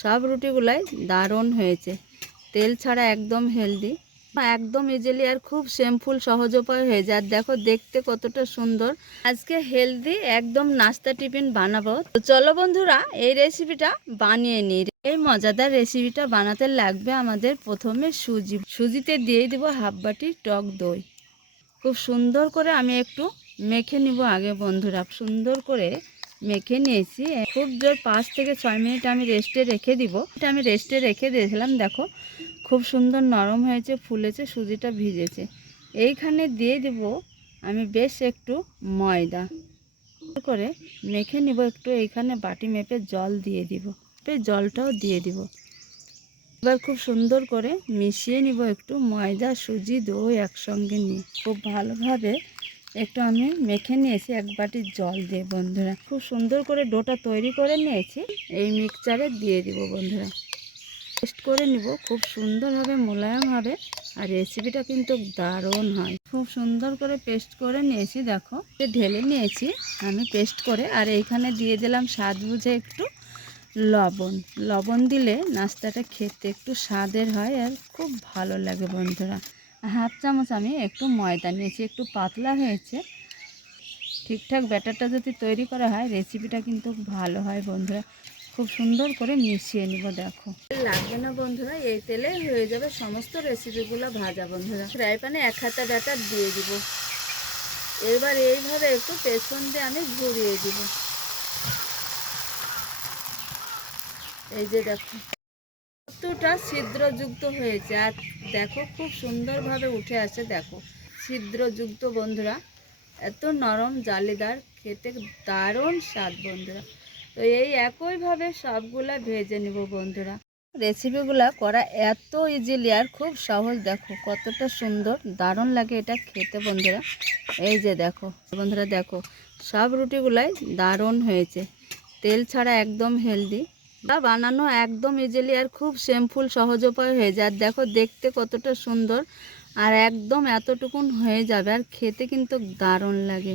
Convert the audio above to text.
সব রুটিগুলাই দারুণ হয়েছে, তেল ছাড়া একদম হেলদি, একদম ইজিলি আর খুব সিম্পল সহজ উপায় হয়ে যায়। আর দেখো দেখতে কতটা সুন্দর। আজকে হেলদি একদম নাস্তা টিফিন বানাবো। তো চলো বন্ধুরা এই রেসিপিটা বানিয়ে নিই। এই মজাদার রেসিপিটা বানাতে লাগবে আমাদের প্রথমে সুজিতে দিয়ে দিব হাফ বাটি টক দই। খুব সুন্দর করে আমি একটু মেখে নিব আগে বন্ধুরা। সুন্দর করে মেখে নিয়েছি। খুব জোর 5 থেকে 6 মিনিট আমি রেস্টে রেখে দিব। এটা আমি রেস্টে রেখে দিয়েছিলাম। দেখো খুব সুন্দর নরম হয়েছে, ফুলেছে, সুজিটা ভিজেছে। এইখানে দিয়ে দিব আমি বেশ একটু ময়দা করে মেখে নিব একটু। এইখানে বাটি মেপে জল দিয়ে দিব, জলটাও দিয়ে দিব। এবার খুব সুন্দর করে মিশিয়ে নিব একটু ময়দা সুজি দই একসঙ্গে নিয়ে খুব ভালোভাবে একটু আমি মেখে নিয়েছি এক বাটি জল দিয়ে বন্ধুরা। খুব সুন্দর করে ডোটা তৈরি করে নিয়েছি। এই মিক্সচারে দিয়ে দিব বন্ধুরা। পেস্ট করে নিব খুব সুন্দর হবে, মোলায়েম হবে, আর রেসিপিটা কিন্তু দারুণ হয়। খুব সুন্দর করে পেস্ট করে নিয়েছি। দেখো ঢেলে নিয়েছি আমি পেস্ট করে। আর এইখানে দিয়ে দিলাম স্বাদ বুঝে একটু লবণ দিলে নাস্তাটা খেতে একটু স্বাদের হয় আর খুব ভালো লাগে বন্ধুরা। হাফ চামচ আমি একটু ময়দা নিয়েছি, একটু পাতলা হয়েছে। ঠিকঠাক ব্যাটারটা যদি তৈরি করা হয় রেসিপিটা কিন্তু ভালো হয় বন্ধুরা। খুব সুন্দর করে মিশিয়ে নিব। দেখো লাগবে না বন্ধুরা, এই তেলে হয়ে যাবে সমস্ত রেসিপিগুলো ভাজা বন্ধুরা। ফ্রাই প্যানে 1 হাতা ব্যাটার দিয়ে দিব। এবার এইভাবে একটু পেছন দিয়ে আমি ঘুরিয়ে দিব। এই যে দেখো কতটা ছিদ্রযুক্ত হয়েছে, আর দেখো খুব সুন্দরভাবে উঠে আসে। দেখো ছিদ্রযুক্ত বন্ধুরা, এত নরম জালিদার, খেতে দারুণ স্বাদ বন্ধুরা। তো এই একইভাবে সবগুলা ভেজে নিব বন্ধুরা। রেসিপিগুলা করা এত ইজিলি আর খুব সহজ। দেখো কতটা সুন্দর দারুণ লাগে এটা খেতে বন্ধুরা। এই যে দেখো বন্ধুরা, দেখো সব রুটিগুলাই দারুণ হয়েছে, তেল ছাড়া একদম হেলদি, বানানো একদম ইজিলি আর খুব সিম্পল সহজ উপায় হয়ে যায়। আর দেখো দেখতে কতটা সুন্দর, আর একদম এতটুকুন হয়ে যাবে, আর খেতে কিন্তু দারুণ লাগে।